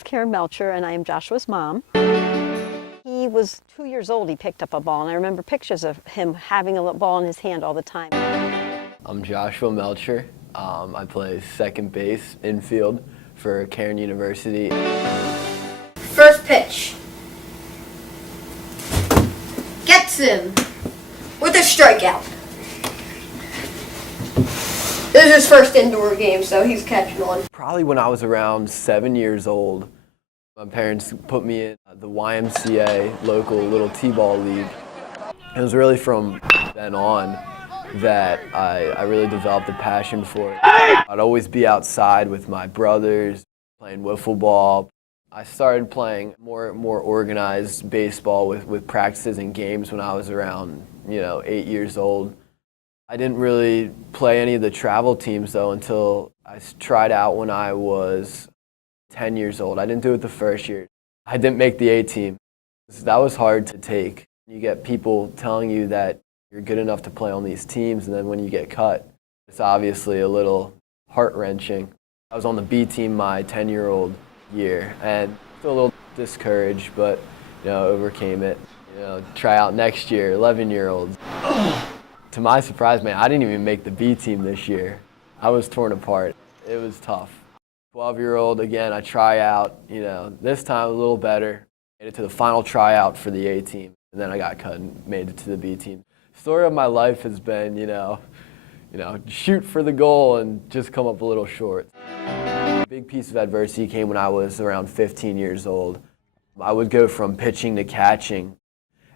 name's Karen Melcher, and I am Joshua's mom. He was 2 years old, he picked up a ball, and I remember pictures of him having a ball in his hand all the time. I'm Joshua Melcher. I play second base, infield, for Cairn University. First pitch. Gets him with a strikeout. This is his first indoor game, so he's catching one. Probably when I was around 7 years old, my parents put me in the YMCA local little T-ball league. It was really from then on that I really developed a passion for it. I'd always be outside with my brothers, playing wiffle ball. I started playing more organized baseball with practices and games when I was around 8 years old. I didn't really play any of the travel teams though until I tried out when I was 10 years old. I didn't do it the first year. I didn't make the A team. That was hard to take. You get people telling you that you're good enough to play on these teams, and then when you get cut, it's obviously a little heart-wrenching. I was on the B team my 10-year-old year, and still a little discouraged, but overcame it. Try out next year, 11-year-olds. To my surprise, man, I didn't even make the B team this year. I was torn apart. It was tough. 12-year-old, again, I try out, this time a little better. Made it to the final tryout for the A team, and then I got cut and made it to the B team. Story of my life has been, shoot for the goal and just come up a little short. A big piece of adversity came when I was around 15 years old. I would go from pitching to catching,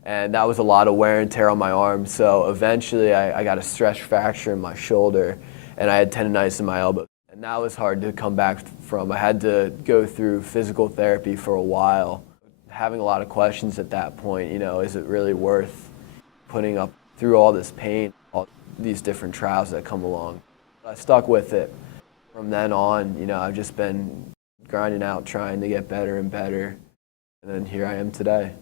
and that was a lot of wear and tear on my arm. So eventually I got a stress fracture in my shoulder, and I had tendonitis in my elbow. And that was hard to come back from. I had to go through physical therapy for a while. Having a lot of questions at that point, is it really worth putting up through all this pain, all these different trials that come along? I stuck with it. From then on, I've just been grinding out, trying to get better and better. And then here I am today.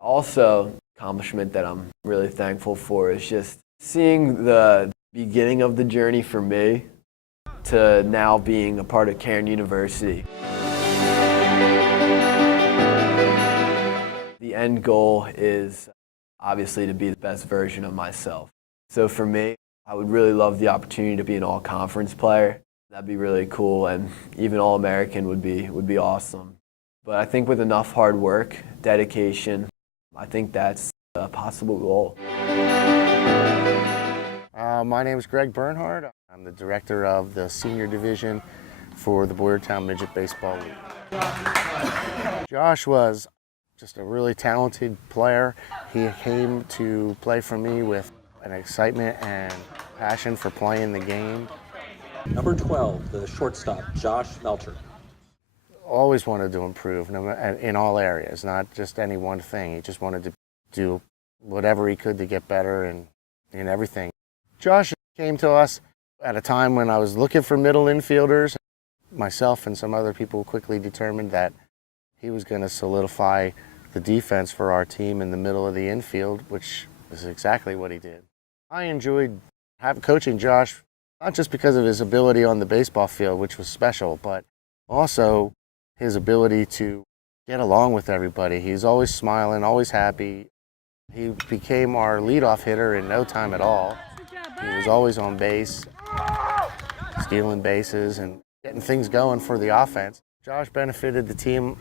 Also, accomplishment that I'm really thankful for is just seeing the beginning of the journey for me to now being a part of Cairn University. The end goal is obviously to be the best version of myself. So for me, I would really love the opportunity to be an all-conference player. That'd be really cool, and even All-American would be awesome. But I think with enough hard work, dedication, I think that's a possible goal. My name is Greg Bernhardt. I'm the director of the senior division for the Boyertown Midget Baseball League. Josh was just a really talented player. He came to play for me with an excitement and passion for playing the game. Number 12, the shortstop, Josh Melcher. Always wanted to improve in all areas, not just any one thing. He just wanted to do whatever he could to get better in everything. Josh came to us at a time when I was looking for middle infielders. Myself and some other people quickly determined that he was going to solidify the defense for our team in the middle of the infield, which is exactly what he did. I enjoyed coaching Josh, not just because of his ability on the baseball field, which was special, but also his ability to get along with everybody. He's always smiling, always happy. He became our leadoff hitter in no time at all. He was always on base, stealing bases and getting things going for the offense. Josh benefited the team.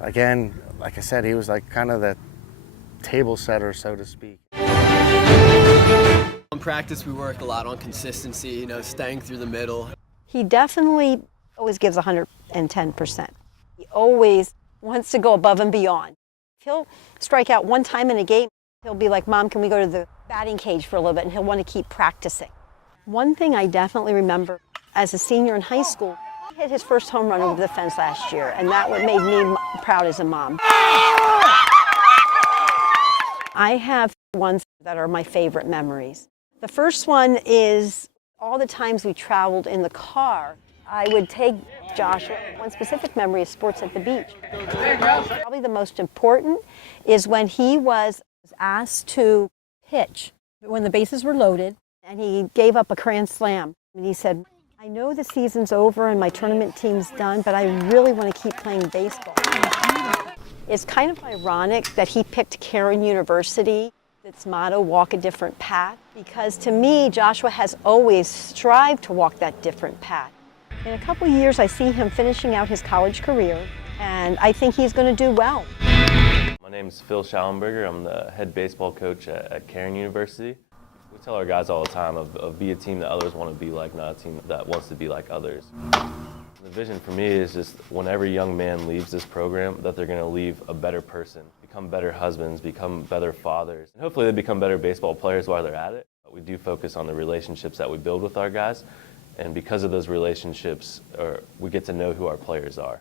Again, like I said, he was like kind of the table setter, so to speak. In practice, we work a lot on consistency, staying through the middle. He definitely always gives 110%. He always wants to go above and beyond. If he'll strike out one time in a game, he'll be like, Mom, can we go to the batting cage for a little bit? And he'll want to keep practicing. One thing I definitely remember, as a senior in high school, he hit his first home run over the fence last year, and that what made me proud as a mom. I have ones that are my favorite memories. The first one is all the times we traveled in the car. I would take Josh. One specific memory is sports at the beach. Probably the most important is when he was asked to pitch when the bases were loaded, and he gave up a grand slam. And he said, I know the season's over and my tournament team's done, but I really want to keep playing baseball. It's kind of ironic that he picked Cairn University, its motto, walk a different path, because to me, Joshua has always strived to walk that different path. In a couple years, I see him finishing out his college career, and I think he's going to do well. My name is Phil Schallenberger. I'm the head baseball coach at Cairn University. We tell our guys all the time of be a team that others want to be like, not a team that wants to be like others. The vision for me is just when every young man leaves this program, that they're going to leave a better person, become better husbands, become better fathers, and hopefully they become better baseball players while they're at it. But we do focus on the relationships that we build with our guys, and because of those relationships, we get to know who our players are.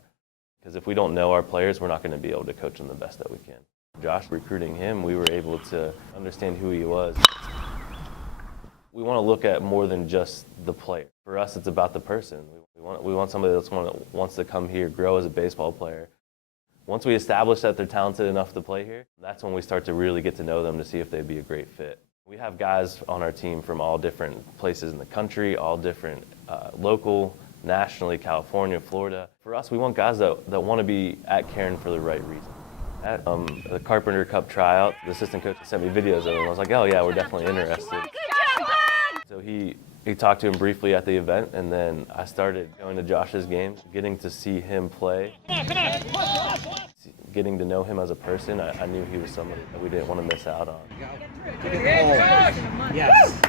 Because if we don't know our players, we're not going to be able to coach them the best that we can. Josh, recruiting him, we were able to understand who he was. We want to look at more than just the player. For us, it's about the person. We want somebody that wants to come here, grow as a baseball player. Once we establish that they're talented enough to play here, that's when we start to really get to know them to see if they'd be a great fit. We have guys on our team from all different places in the country, all different local, nationally, California, Florida. For us, we want guys that want to be at Cairn for the right reason. At the Carpenter Cup tryout, the assistant coach sent me videos of him. I was like, oh yeah, we're definitely interested. So he talked to him briefly at the event, and then I started going to Josh's games, getting to see him play, getting to know him as a person. I knew he was somebody that we didn't want to miss out on. Yes.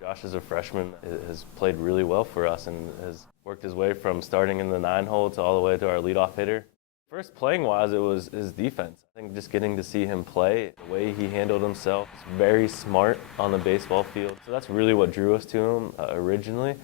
Josh, as a freshman, has played really well for us and has worked his way from starting in the 9-hole to all the way to our leadoff hitter. First, playing-wise, it was his defense. I think just getting to see him play, the way he handled himself, he's very smart on the baseball field. So that's really what drew us to him originally.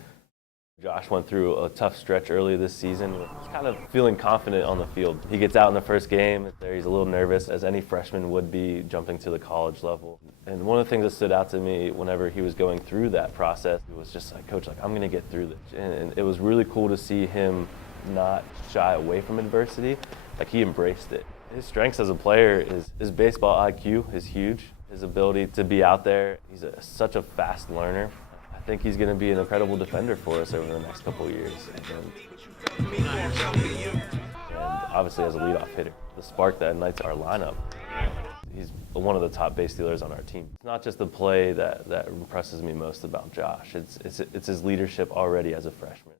Josh went through a tough stretch early this season. He's kind of feeling confident on the field. He gets out in the first game. He's a little nervous, as any freshman would be jumping to the college level. And one of the things that stood out to me whenever he was going through that process, it was just like, Coach, I'm going to get through this. And it was really cool to see him not shy away from adversity. Like, he embraced it. His strengths as a player is his baseball IQ is huge. His ability to be out there, he's such a fast learner. I think he's going to be an incredible defender for us over the next couple of years. And obviously as a leadoff hitter, the spark that ignites our lineup. He's one of the top base stealers on our team. It's not just the play that impresses me most about Josh. It's his leadership already as a freshman.